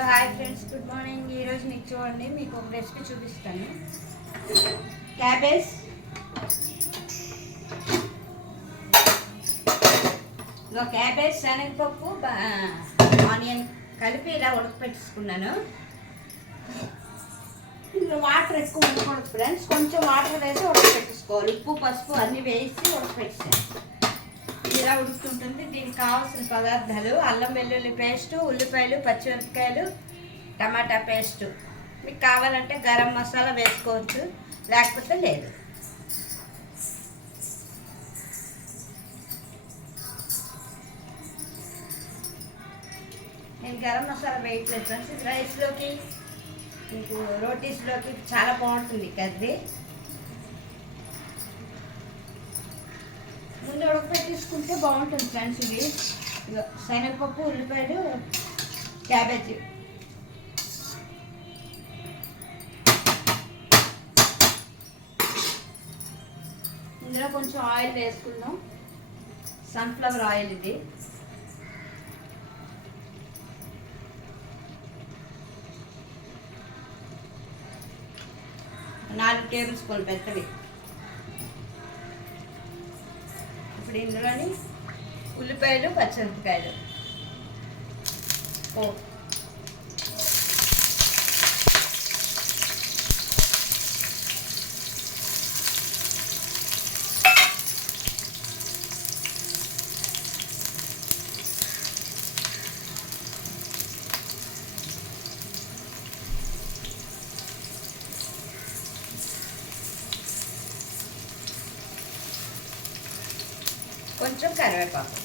Hello hi friends, good morning. ఈరోజు మీకు చూడండి, మీకు ఒక రెసిపీ చూపిస్తాను. క్యాబేజ్, క్యాబేజ్, శనగపప్పు, ఆనియన్ కలిపి ఇలా ఉడకపెట్టుకున్నాను. ఇందులో వాటర్ ఎక్కువ ఉండకూడదు ఫ్రెండ్స్, కొంచెం వాటర్ వేసి ఉడకపెట్టుకోవాలి. ఉప్పు పసుపు అన్నీ వేసి ఉడకపెట్టాను. ఇలా ఉడుకుతుంటుంది. దీనికి కావాల్సిన పదార్థాలు: అల్లం వెల్లుల్లి పేస్టు, ఉల్లిపాయలు, పచ్చిమిరపకాయలు, టమాటా పేస్టు. మీకు కావాలంటే గరం మసాలా వేసుకోవచ్చు, లేకపోతే లేదు. నేను గరం మసాలా వేయట్లేదు ఫ్రెండ్స్. ఇది రైస్లోకి, మీకు రోటీస్లోకి చాలా బాగుంటుంది కర్రీ. ముందు ఉడకపెట్టేసుకుంటే బాగుంటుంది ఫ్రెండ్స్. ఇది శనగపప్పు, ఉల్లిపాయలు, క్యాబేజీ. ఇందులో కొంచెం ఆయిల్ వేసుకుందాం. సన్ఫ్లవర్ ఆయిల్ ఇది. నాలుగు టేబుల్ స్పూన్లు పెద్దవి. ఇప్పుడు ఇందులోని ఉల్లిపాయలు, పచ్చిమిరపకాయలు, కొంచెం కరివేపాకు.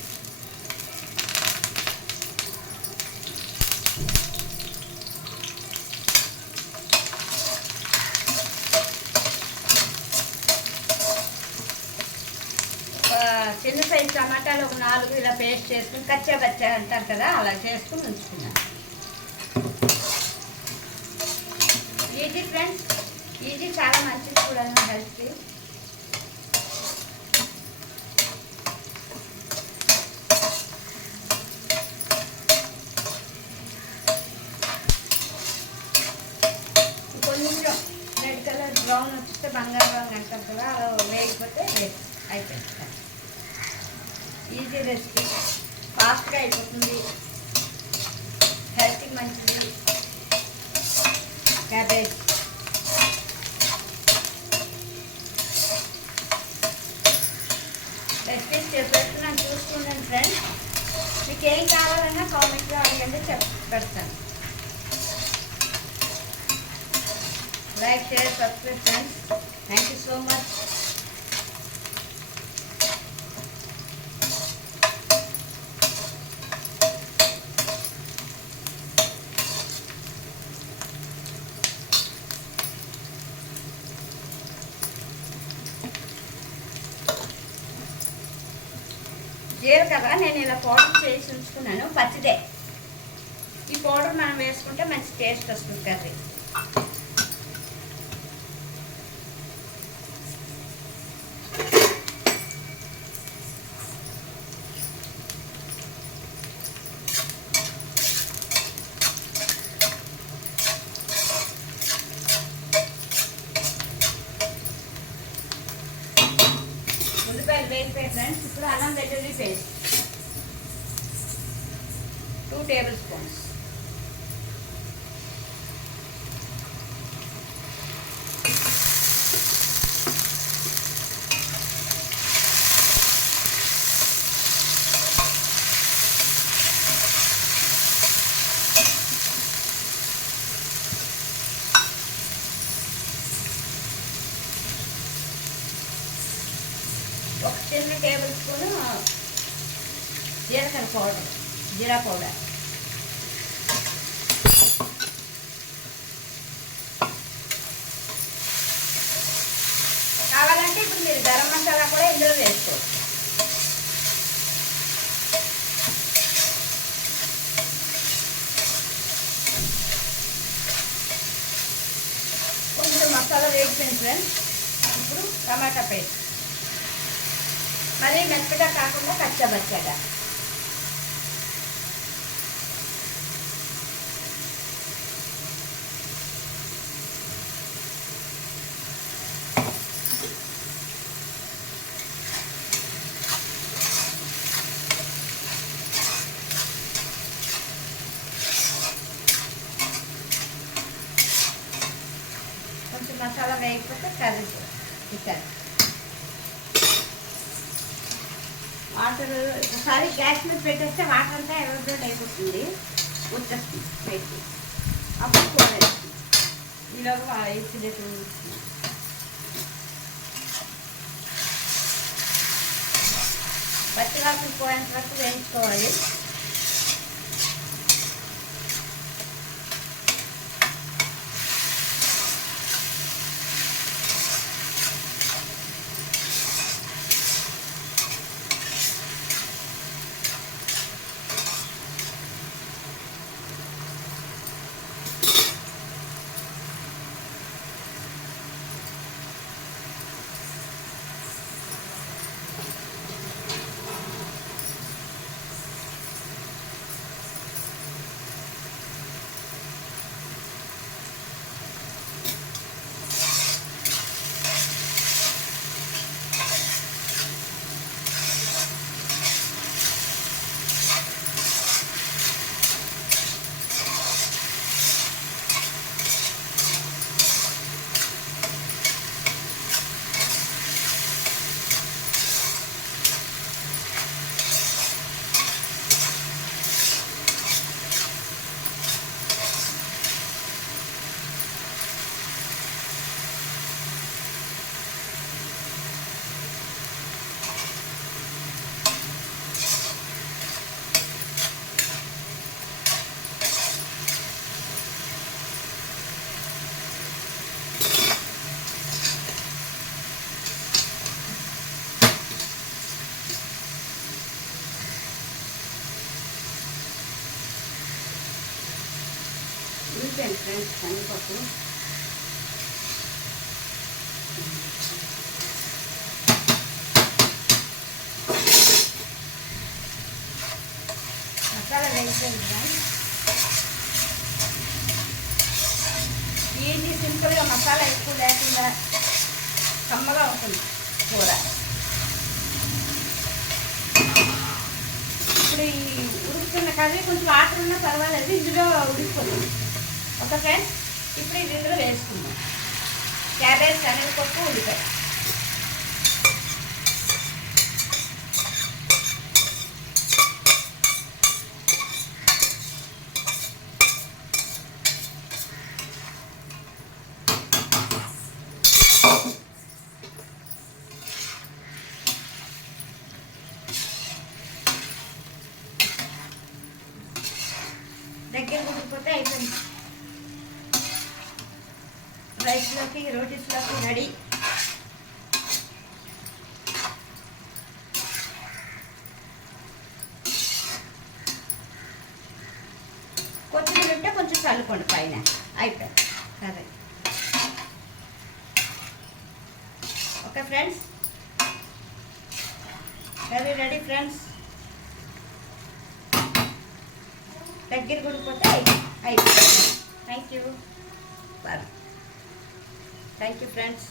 చిన్న సైజు టమాటాలు ఒక 4 ఇలా పేస్ట్ చేసుకుని, కచ్చా బచ్చా అంటారు కదా, అలా చేసుకుని ఉంచుకున్నాను. ఈజీ ఫ్రెండ్స్, ఈజీ, చాలా మంచిది కూడా హెల్త్కి. కొంచెం రెడ్ కలర్ బ్రౌన్ వచ్చితే బంగారు రంగు అంటారు కదా, అలా వేయకపోతే అయిపోయింది. ఈజీ రెసిపీ, ఫాస్ట్గా అయిపోతుంది, హెల్త్కి మంచిది. క్యాబేజ్ రెసిపీస్ చేస్తున్నాను, చూసుకున్నాను ఫ్రెండ్స్. మీకు ఏం కావాలన్నా కామెంట్లో అడగండి, పెడతాను. Like, share, subscribe friends. Thank you so much. జీలకర్ర నేను ఇలా పౌడర్ చేసి ఉంచుకున్నాను, పచ్చిదే. ఈ పౌడర్ మనం వేసుకుంటే మంచి టేస్ట్ వస్తుంది కర్రీ. వేగిపోయి ఫ్రెండ్స్, ఇప్పుడు అల్లం వెల్లుల్లి పేస్ట్ 2 టేబుల్ స్పూన్స్. ఒక చిన్న టేబుల్ స్పూను జీలకర్ర పౌడర్, జీరా పౌడర్. కావాలంటే ఇప్పుడు మీరు గరం మసాలా కూడా ఇందులో వేసుకోవచ్చు. కొంచెం మసాలా వేగిపోయింది ఫ్రెండ్స్. ఇప్పుడు టమాటా పేస్ట్, మరీ మెత్తగా కాకుండా కచ్చబచ్చగా. మసాలా వేయకపోతే కర్రీ చికెన్. వాటర్ ఒకసారి గ్యాస్ మీద పెట్టేస్తే వాటర్ అంతా ఎవరిబ్రేట్ అయిపోతుంది, వచ్చేస్తుంది బయటికి. అప్పుడు కూర వేస్తుంది. ఈలోగా వేసినట్టు పచ్చివాసన పోయేంత వరకు వేయించుకోవాలి. ఉడిపోయింది ఫ్రెండ్స్ కందిపప్పు. మసాలా వేసిపోయింది ఫ్రెండ్స్. ఈజీ సింపుల్గా మసాలా ఎక్కువ లేకుండా కమ్మగా ఉంటుంది కూర. ఇప్పుడు ఈ ఉడుకుతున్న కర్రీ కొంచెం వాటర్ ఉన్నా పర్వాలేదు, ఇందులో ఉడికిపోతుంది. ఓకే ఫ్రెండ్స్, ఇప్పుడు ఇది ఇందులో వేసుకుందాం. క్యాబేజ్, శనగపప్పు, ఉల్లిపాయ. దగ్గర ఉడికిపోతే అయిపోయింది. రైస్లోకి, రోటీస్లోకి రెడీ. కొత్తిమీర ఉంటే కొంచెం చల్లుకోండి పైన. అయిపోయింది curry. Okay friends, curry ready friends. దగ్గర ఉడికిపోతే అయిపోయింది. Thank you. Thank you friends.